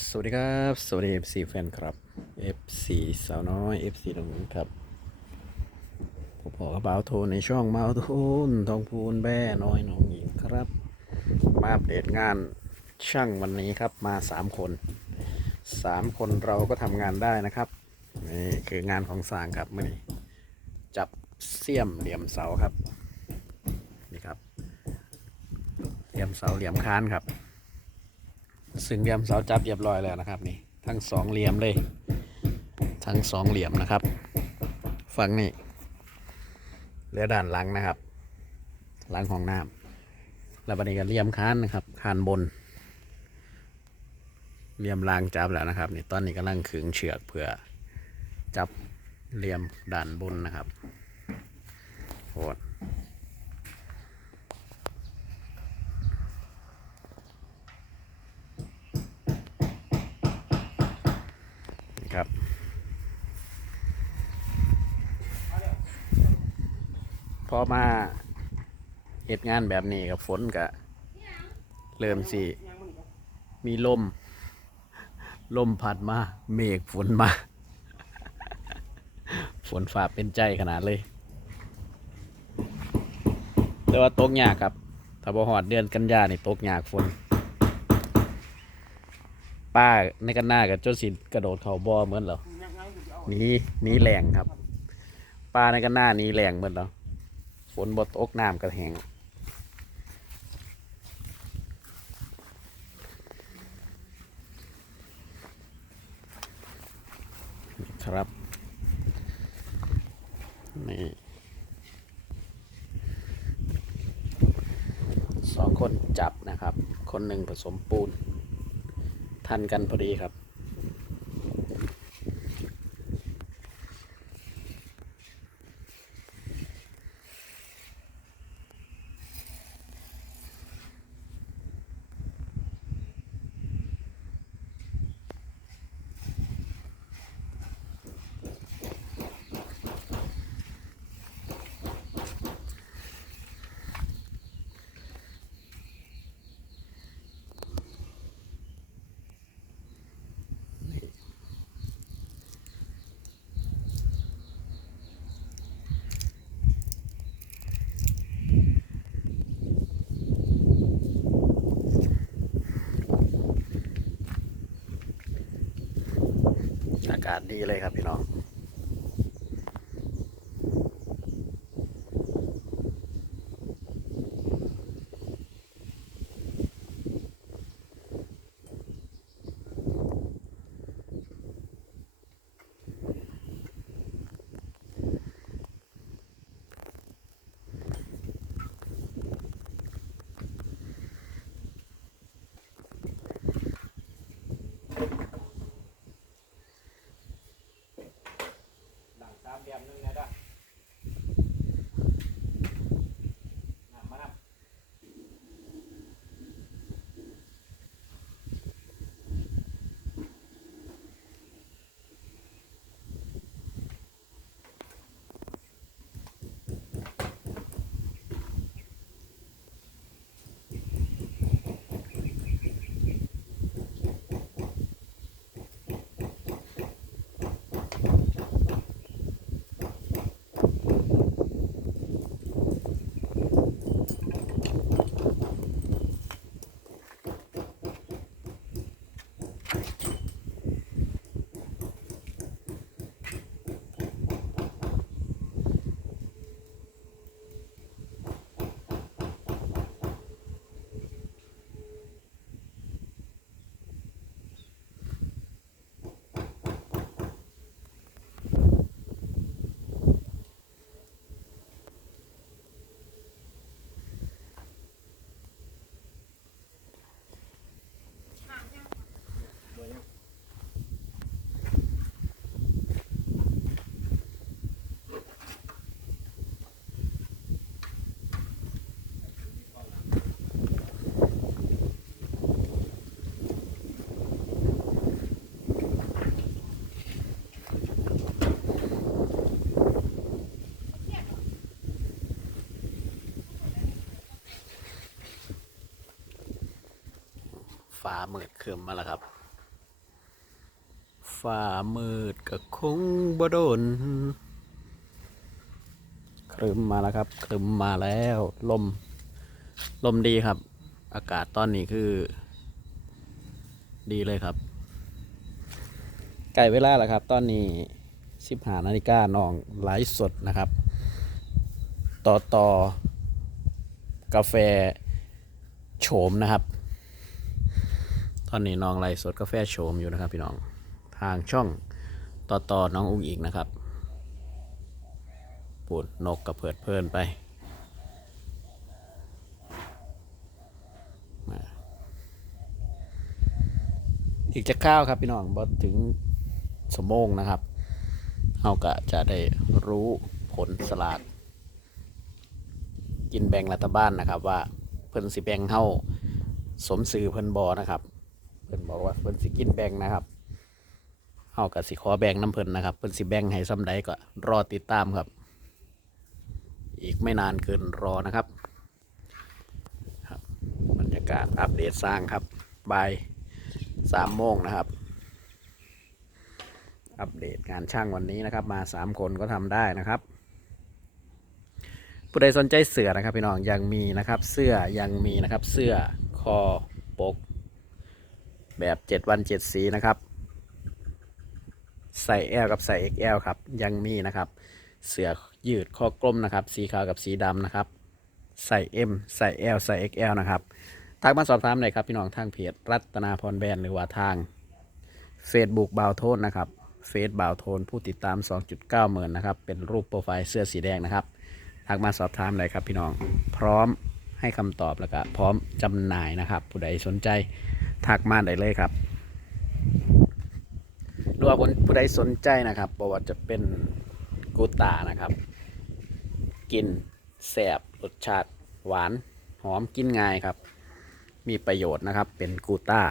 สวัสดีครับ สวัสดี FC แฟนครับ FC สาวน้อย FC ตรงนี้ครับผมบอกกับบ่าโทนในช่องบ่าโทนทองพูนแบ่น้อยหน้องหญิงครับ มาอัปเดตงานช่างวันนี้ครับมา 3 คน 3 คนเราก็ทำงานได้นะครับ นี่คืองานของสางครับมื่อนี้จับเสียมเหลี่ยมเสาครับ นี่ครับ เหลี่ยมเสาเหลี่ยมคานครับ ซึ่งเหลี่ยมเสาจับเรียบร้อยแล้วนะครับนี่ทั้งสองเหลี่ยมเลย ทั้งสองเหลี่ยมนะครับฝั่งนี้เหลือด้านหลังนะครับ หลังของน้ำแล้วบันนี้ก็เหลี่ยมคานนะครับคานบนเหลี่ยมลางจับแล้วนะครับนี่ตอนนี้กำลังขึงเชือกเพื่อจับเหลี่ยมด้านบนนะครับโหด ครับ พอมาเหตุงานแบบนี้กับฝนก็เริ่มสิ มีลม ลมพัดมา เมฆฝนมา ฝนฝ่าเป็นใจขนาดเลย แต่ว่าตกยากครับ ถ้าบ่หอดเดือนกันยานี่ตกยากฝน ป้าในกันหน้ากับจ้าสิกระโดดเขาบ่อเหมือนเหรอหนีหนีแรงครับ ป้าในกันหน้านี้แรงเหมือนเหรอ ฝนบดตกน้ำกระแหงครับ นี่สองคนจับนะครับ คนหนึ่งผสมปูน ทันกันพอดีครับ อากาศดีเลยครับพี่น้อง ฟ้ามืดครึมมาแล้วครับ ฟ้ามืดก็คงบ่โดนครึมมาแล้วครับครึมมาแล้ว ลม ลมดีครับ อากาศตอนนี้คือ ดีเลยครับใกล้เวลาแล้วครับ ตอนนี้สิบหานาฬิกาน้องไลฟ์สดนะครับ ต่อต่อกาแฟโฉมนะครับ ตอนนี้น้องไลฟ์สดกาแฟโฉมอยู่นะครับ พี่น้องทางช่องต่อต่อน้องอุ้งอีกนะครับปูดนกกระเพิดเพลินไปอีกจะข้าวครับพี่น้องบอถึงสมงนะครับเราก็จะได้รู้ผลสลากกินแบ่งรัฐบาลนะครับ ว่าเพิ่นสิแบ่งเฮาสมสื่อเพิ่นบอนะครับ พิ่นบอกว่าเพิ่นสิกินแบ่งนะครับเฮากับสิขอแบ่งน้ำเพิ่นนะครับเพิ่นสิแบ่งให้ซ้ำใดก็รอติดตามครับ อีกไม่นานเกินรอนะครับครับบรรยากาศอัปเดตสร้างครับบ่ายสามโมงนะครับ อัปเดตงานช่างวันนี้นะครับ มาสามคนก็ทำได้นะครับผู้ใดสนใจเสื้อนะครับพี่น้องยังมีนะครับ เสื้อยังมีนะครับ เสื้อคอปก แบบ7วัน7สีนะครับ ใส่ L กับใส่ XL ครับ ยังมีนะครับ เสื้อยืดคอกลมนะครับ สีขาวกับสีดำนะครับ ใส่ M ใส่ L ใส่ XL นะครับทักมาสอบถามเลยครับ พี่น้องทางเพจรัตนาพรแบรนด์หรือว่าทาง Facebook บาวโทนนะครับเฟซบ่าวโทนผู้ติดตาม 2.9หมื่นนะครับ เป็นรูปโปรไฟล์เสื้อสีแดงนะครับทักมาสอบถามเลยครับพี่น้อง พร้อมให้คำตอบแล้วก็พร้อมจำหน่ายนะครับ ผู้ใดสนใจ ทักมาได้เลยครับหรือว่าผู้ใดสนใจนะครับบอกว่าจะเป็นกูตานะครับ กินแสบรสชาติหวานหอมกินง่ายครับ มีประโยชน์นะครับ เป็นกูต้า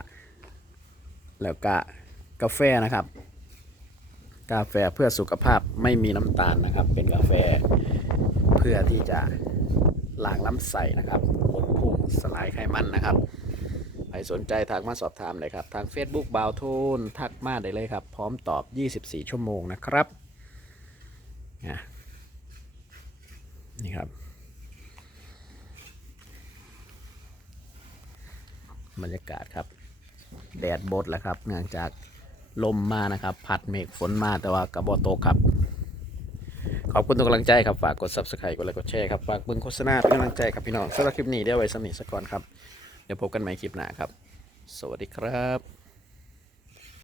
แล้วก็กาแฟนะครับ กาแฟเพื่อสุขภาพไม่มีน้ำตาลนะครับ เป็นกาแฟเพื่อที่จะล้างลำไส้นะครับลดพุงสลายไขมันนะครับ ใครสนใจทักมาสอบถามเลยครับ ทาง Facebook บาวโทนทักมาได้เลยครับ พร้อมตอบ 24 ชั่วโมงนะครับ นี่ครับ บรรยากาศครับ แดดบดแล้วครับ เนื่องจากลมมานะครับพัดเมฆฝนมาแต่ว่ากระบอกตครับ ขอบคุณทุกกำลังใจครับ ฝากกด subscribe กดไลค์กดแชร์ครับ ฝากเบิ่งโฆษณาเป็นกำลังใจครับพี่น้องสำหรับคลิปนี้เดี๋ยวไว้สำนิทสักก่อนครับ ดี๋ยวพบกันใหม่คลิปหน้าครับ สวัสดีครับ